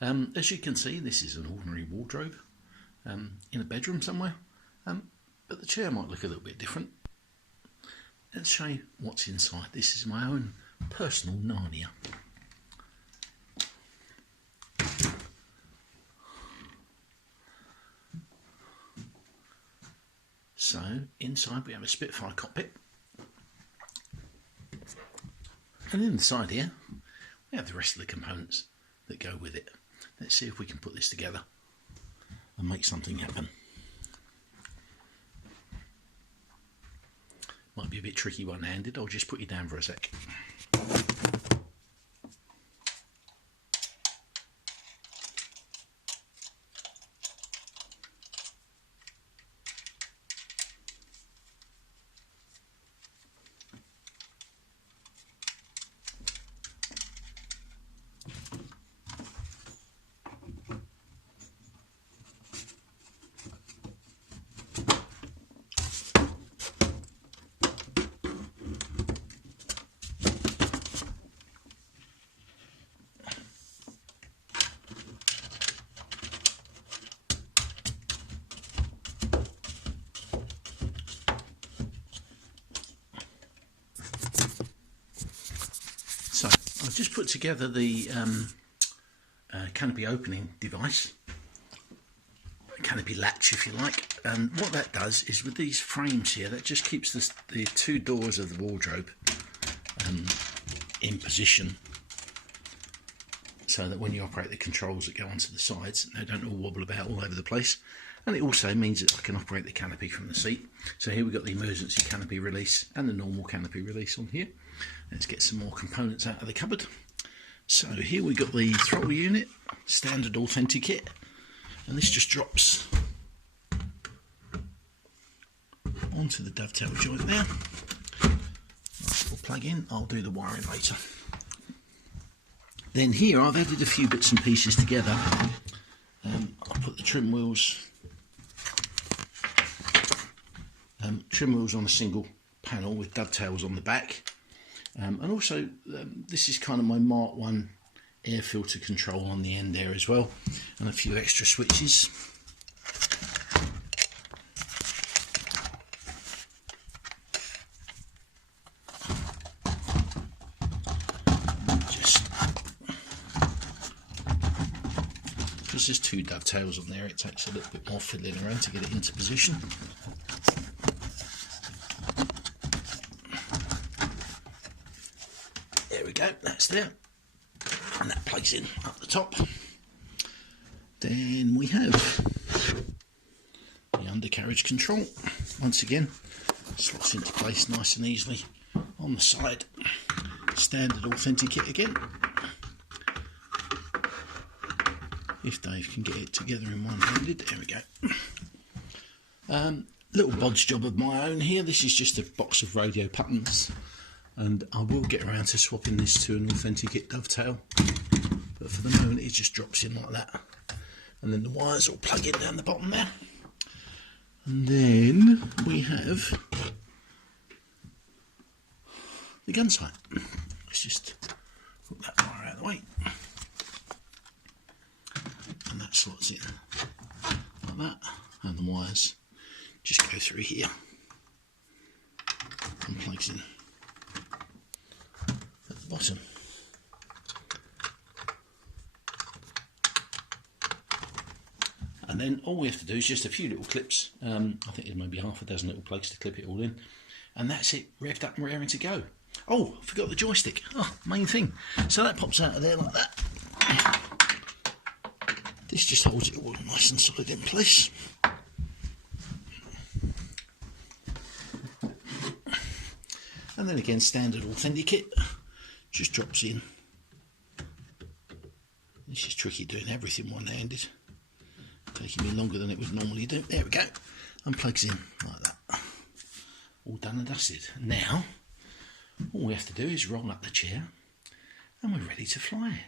As you can see, this is an ordinary wardrobe in a bedroom somewhere, but the chair might look a little bit different. Let's show you what's inside. This is my own personal Narnia. So inside we have a Spitfire cockpit, and inside here we have the rest of the components that go with it. Let's see if we can put this together and make something happen. Might be a bit tricky one-handed. I'll just put you down for a sec. So I've just put together the canopy opening device, canopy latch if you like, and what that does is with these frames here, that just keeps the two doors of the wardrobe in position, so that when you operate the controls that go onto the sides, they don't all wobble about all over the place. And it also means that I can operate the canopy from the seat. So here we've got the emergency canopy release and the normal canopy release on here. Let's get some more components out of the cupboard. So here we've got the throttle unit, standard Authentikit, and this just drops onto the dovetail joint there. Nice little plug in. I'll do the wiring later. Then here I've added a few bits and pieces together. I'll put the trim wheels on a single panel with dovetails on the back, and also this is kind of my Mark 1 air filter control on the end there as well, and a few extra switches. Because there's two dovetails on there, it takes a little bit more fiddling around to get it into position. There we go, that's there, and that plugs in up the top. Then we have the undercarriage control. Once again, slots into place nice and easily on the side. Standard Authentikit again. If Dave can get it together in one-handed, there we go. Little bodge job of my own here. This is just a box of radio buttons, and I will get around to swapping this to an Authentikit dovetail, but for the moment it just drops in like that, and then the wires all plug in down the bottom there. And then we have the gun sight. Let's just put that wire out of the way, and that slots in like that, and the wires just go through here and plugs in at the bottom. And then all we have to do is just a few little clips. I think there's maybe half a dozen little plugs to clip it all in, and that's it, revved up and raring to go. Oh, I forgot the joystick. Oh, main thing. So that pops out of there like that. This just holds it all nice and solid in place. And then again, standard Authentikit just drops in. This is tricky doing everything one-handed, taking me longer than it would normally do. There we go, and plugs in like that. All done and dusted. Now all we have to do is roll up the chair and we're ready to fly.